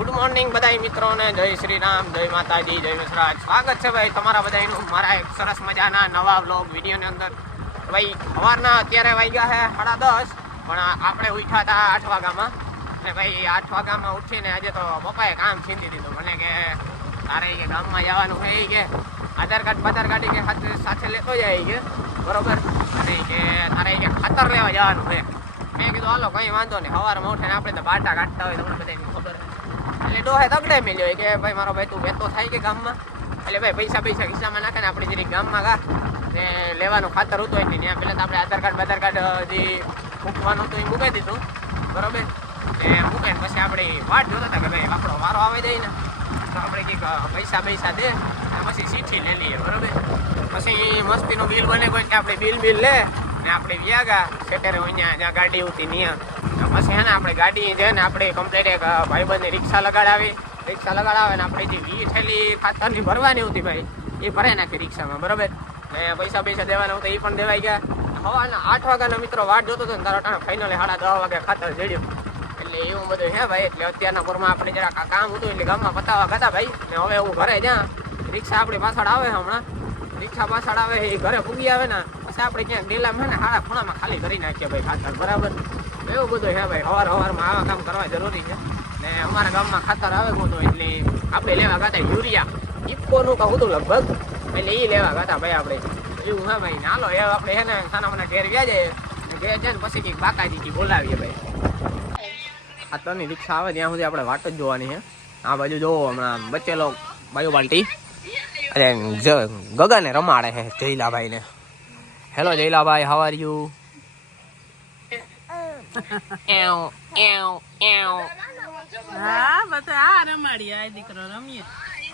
Good morning બધા મિત્રોને, જય શ્રી રામ જય માતાજી, જય મિશ્રાજ સ્વાગત છે ભાઈ તમારા બધાનું મારા એક સરસ મજાના નવા વ્લોગ વિડીયોની અંદર. ભાઈ, સવારના અત્યારે વાગ્યા છે સાડા દસ, પણ આપણે ઉઠ્યા હતા આઠ વાગ્યામાં. અને ભાઈ આઠ વાગ્યામાં ઉઠીને આજે તો પપ્પાએ કામ છીંદી દીધું. મને કે, તારે કે ગામમાં જવાનું છે કે, આધાર કાર્ડ બાધાર કાર્ડ કે સાથે સાથે લેતો જાય કે. બરોબર? અને કે, તારે કે ખાતર લેવા જવાનું છે મેં કીધું, હાલો, કંઈ વાંધો નહીં. સવારમાં ઉઠીને આપણે તો બાટા કાઢતા હોય તમને બધાને એટલે ડોહે તગડે મિલ્યો કે ભાઈ, મારો ભાઈ તું વેતો થાય કે ગામમાં? એટલે ભાઈ, પૈસા પૈસા, ખિસ્સામાં નાખે ને આપણે જરી ગામમાં ગા. ને લેવાનું ખાતર હતું એની, ત્યાં પહેલાં તો આપણે આધાર કાર્ડ, બાધાર કાર્ડ જે મૂકવાનું હતું એ મૂકી દીધું. બરોબર? ને મૂકે પછી આપણે વાટ જોતા હતા કે ભાઈ આપણો વારો આવી જાય ને તો આપણે કંઈક પૈસા પૈસા દે. અને પછી ચીઠી લઈ લઈએ, બરોબર? પછી મસ્તીનું બિલ બને કોઈ આપણે બિલ બિલ લે. ને આપણે વ્યાગા સેટેરે અહીંયા, જ્યાં ગાડી ઉતી ત્યાં પછી હે ને આપણે ગાડી છે ને આપણે કમ્પ્લીટ એક ભાઈબંધને રિક્ષા લગાડાવી. રિક્ષા લગાડાવે ને આપણે જે વી થેલી ખાતરની ભરવાની હતી ભાઈ, એ ભરાઈ નાખી રિક્ષામાં, બરાબર? ને પૈસા પૈસા દેવાના હતા એ પણ દેવાઈ ગયા. હવાના આઠ વાગ્યાના મિત્રો વાટ જોતો હતો ને તારા ટાણે ફાઇનલી સાડા દસ વાગે ખાતર જડ્યું. એટલે એવું બધું હે ભાઈ, એટલે અત્યારના પૂરમાં આપણે જરા કામ હતું એટલે ગામમાં પતાવવા ગયા ભાઈ, ને હવે હું ઘરે જ્યાં, રિક્ષા આપણી પાછળ આવે હમણાં. રિક્ષા પાછળ આવે એ ઘરે પૂગી આવે ને, પછી આપણે ક્યાંક ડેલામાં ને હાડા ખૂણામાં ખાલી કરી નાખીએ ભાઈ ખાતર, બરાબર? એવું બધું છે ભાઈ. સવાર હવારમાં આવા કામ કરવા જરૂરી છે. ને અમારા ગામમાં ખાતર આવે ગયું એટલે આપણે લેવા ગાતા યુરિયા. ઇફકોનું કહું હતું લગભગ. એટલે એ લેવા ગાતા ભાઈ આપણે. એવું હા ભાઈ નાલો એ આપણે છે ને સાના મને ઘેર વ્યાજે ઘેર જાય પછી કંઈક બાકાજીથી બોલાવીએ ભાઈ. આ ખાતરની રિક્ષા આવે ત્યાં સુધી આપણે વાટ જ જોવાની છે. આ બાજુ જોવો, હમણાં બચેલો બાયુ બાલ્ટી. અરે ગગને રમાડે છે જયલાભાઈ ને hello Jaylabhai how are you એવ એવ એવ હા બધા આ રમાડીએ આ દીકરો રમીએ.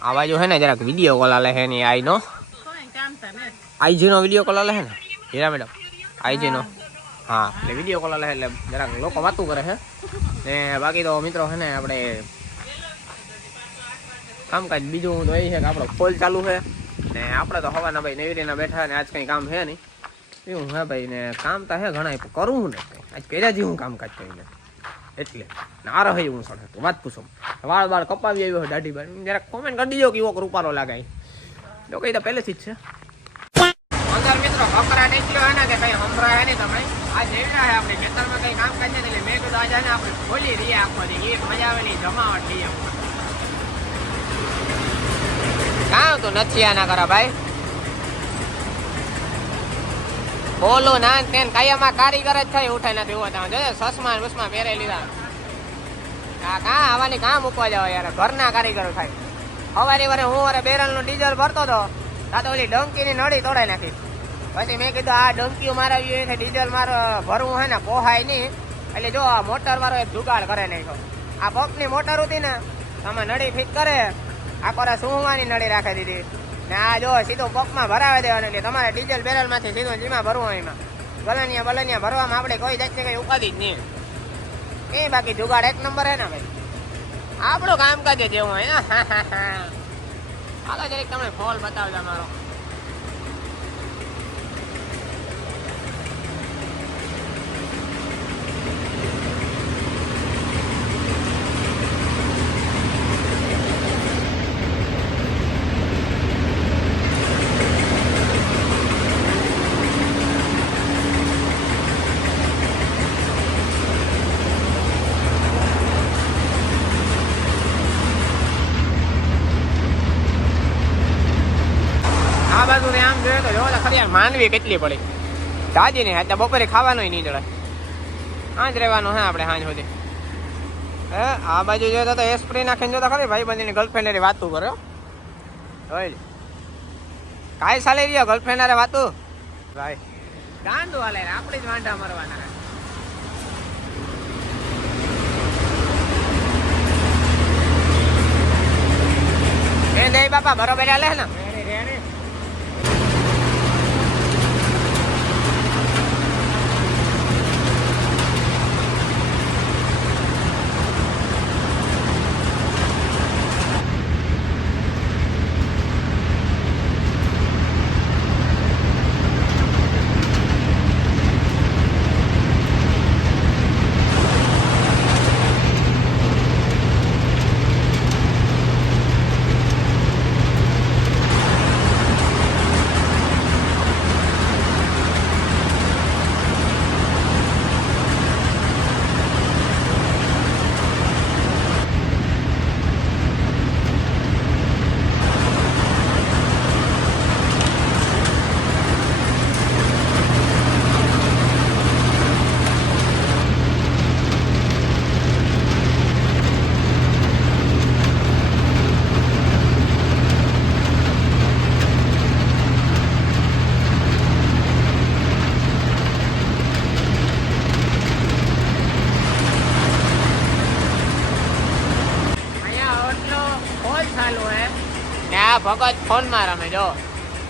આ બાજુ હે ને જરાક વીડિયો કોલ આલે હે ને આઈ નો. આઈજી નો વીડિયો કોલ આલે હે ને? હીરા મેડમ આઈજી નો હા. એટલે વીડિયો કોલ આલે એટલે જરાક લોકો વાતું કરે હે. ને બાકી તો મિત્રો છે ને આપણે કામકાજ બીજું તો એ છે કે આપણો ફોલ ચાલુ છે ને આપણે તો હવાના ભાઈ નેવીરીના બેઠા ને આજ કંઈ કામ છે નહીં. એવું હે ભાઈ ને કામ તો હે ઘણા કરું કરવું ને. આજ કર્યા જેવું કામકાજ કરીને. એટલે ને આ રહે હું સડે તો. વાત પૂછો. વાળ વાળ કપાવી આવ્યો હોય દાઢી બાર. જરાક કોમેન્ટ કરી દીજો કે એવો રૂપારો લાગાય તો કઈ તો પહેલેથી જ છે. અંદર મિત્રો કકરાટ એટલો હે ને કે કઈ સંભળાય નહીં તમને આ જેવડા હે આપણે ખેતરમાં કઈ કામ કરીએ એટલે મેં કીધું આજે ને આપણે ખોલી રહીએ આખો દી એક મજા આવેલી જમાવટ લઈએ કામ તો નથી આના કરા ભાઈ. બોલો ના તેન કાયમાં કારીગર જ થઈ ઉઠાઈ નથી ઊભો તમે જોજો સસમા બસમાં પહેરે લીધા. આ કા આવાની કામ મૂકવા જાવ યાર, ઘરના કારીગરો થાય. સવારે વારે હું વારે બેરલનું ડીઝલ ભરતો હતો તા તો ઓલી ડંકીની નળી તોડાઈ નાખી. પછી મેં કીધું, આ ડંકીઓ મારાવી હોય ડીઝલ મારો ભરવું હોય ને, પોહાય નહીં. એટલે જો આ મોટર વાળો એક જુગાડ કરે નાખ્યો. આ પંપની મોટર હતી ને તમે નળી ફિટ કરે. આ પર સુવાની નળી રાખી દીધી. ને, જો, સીધું પંપમાં ભરાવી દેવાનું એટલે તમારે ડીઝલ બેરલમાંથી સીધું જીમાં ભરવું એમાં. ગલનિયા બલનિયા ભરવામાં આપણે કોઈ જાતની કઈ ઉપાધિ જ નહીં. એ બાકી જુગાડ એક નંબર હે ને ભાઈ. આપણું કામકાજ જેવું હોય ને હાલો, જરીક તમને ફોલ બતાવજો મારો. આ બાજુ આમ જોઈએ તો જો ખરી માનવી કેટલી પડી. દાદી ને એટલે બપોરે ખાવાનું નહીં જડે આજ રહેવાનું હે આપણે સાંજ સુધી. હે, આ બાજુ જોયો તો એ સ્પ્રે નાખીને જોતા ખરી ભાઈ બંધીની ગર્લફ્રેન્ડ વાતું કર્યો હોય કાંઈ સાલે રહ્યો ગર્લફ્રેન્ડ અરે વાતું? ભાઈ. ગાંડું હાલે આપણે જ વાંઢા મરવાના એ નહીં બાપા, બરોબર હાલે ને? ને ફોનમાં રમે જો.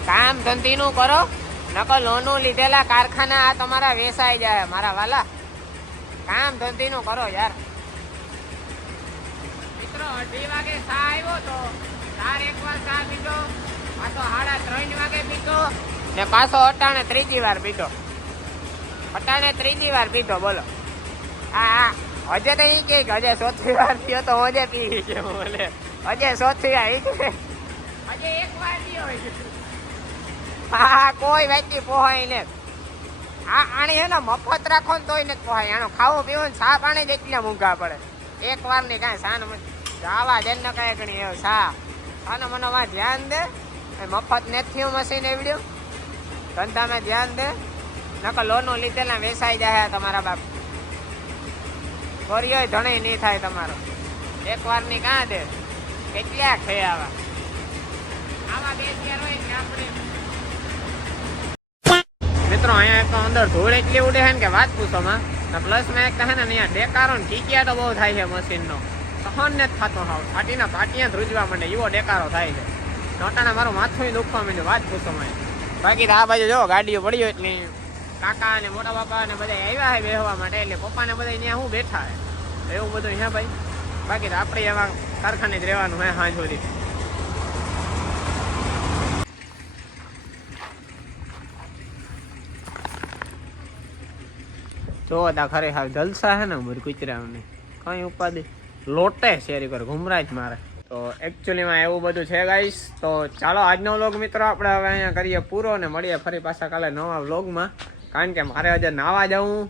કામ ધંધીનું કરો નકો લોનું લીધેલા કારખાના આ તમારા વેસાઈ જાય મારા વાલા. કામ ધંધીનું કરો યાર. મિત્રો, અઢી વાગે સા આવ્યો તો સાર એક વાર સા પીધો. પાછો સાડા ત્રણ વાગે પીધો. ને પાછો અટાણે ત્રીજી વાર પીધો. અટાણે ત્રીજી વાર પીધો, બોલો. હા હા હજે તો એ કે હજે ચોથી વાર પીયો તો હજે પી. ગયો બોલે હજે ચોથી વાર ઈ એક વાર હોય હા, કોઈ વ્યક્તિ પોહાય ને. આ આણી હે ને મફત રાખો ને તોય ને પોહાય. આનો ખાવું પીવું ને ચા પાણી એટલે મૂંઘા પડે. એક વારની કાંઈ સાન જાવા દે ને કાંઈ ઘણી એવું સા. સાનો મનો માં ધ્યાન દે. મફત નથી મશીન એવડ્યું. ધંધામાં ધ્યાન દે. નકર લોનો લીધેલા વેસાઈ જાય તમારા બાપ. કોરિયો ધણી નહીં થાય તમારો. એક વારની કાં દે. કેટલા ખે આવા? મિત્રો, અહીંયા એક તો અંદર ધૂળ એટલી ઉડે છે ને કે વાત પૂછો, માં. પ્લસ મેં એક તો ને અહીંયા ડેકારો ને કીકિયા તો બહુ થાય છે મશીનનો સહન ને જ થતો હાવ. ફાટીના ફાટીયા ધ્રુજવા માંડે એવો ડેકારો થાય છે. નોટાના મારું માથું દુખવા માંડ્યું, વાત પૂછો, માં. બાકી આ બાજુ જો ગાડીઓ પડ્યો એટલી કાકા ને મોટા બાપા ને બધા આવ્યા છે બેહવા માટે, એટલે પપ્પા ને બધા અહીંયા હું બેઠા છે. એવું બધું અહીંયા ભાઈ. બાકી તો આપણે એવા કારખાને જ રહેવાનું હે સાંજ સુધી. જો તા ખરે હાલ જલસા હે ને ઉમર કુતરાઓની. કઈ ઉપાધિ? લોટે શેરી કર ઘુમરાય જ મારે. તો એકચ્યુઅલીમાં એવું બધું છે ગાઈસ તો ચાલો, આજનો વ્લોગ મિત્રો, આપણે હવે અહીંયા કરીએ પૂરો ને મળીએ ફરી પાછા કાલે નવા વ્લોગમાં કારણ કે મારે હજે નાવા જવું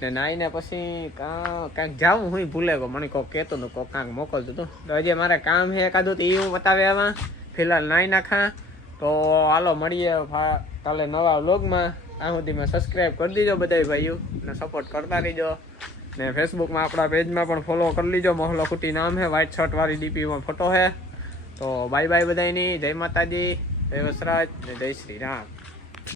ને નાઈને પછી કાંઈક જાવું હું ભૂલે ગયો. મને કોક કહેતો હતો, કોક કાંઈક મોકલતું હતું. તો હજી મારે કામ છે એકાદું, તો એ હું બતાવે એમાં ફિલહાલ નાઈ નાખા. તો હાલો, મળીએ કાલે નવા વ્લોગમાં આ સુધીમાં સબસ્ક્રાઈબ કરી દીજો બધા ભાઈઓ ને સપોર્ટ કરતા રહીજો. ને ફેસબુકમાં આપણા પેજમાં પણ ફોલો કરી લીજો. મોહલો કુટી નામ છે વ્હાઇટ શર્ટ વાળી ડીપીમાં ફોટો છે તો બાય બાય બધાની જય માતાજી, જય વસરાજ, ને જય શ્રી રામ.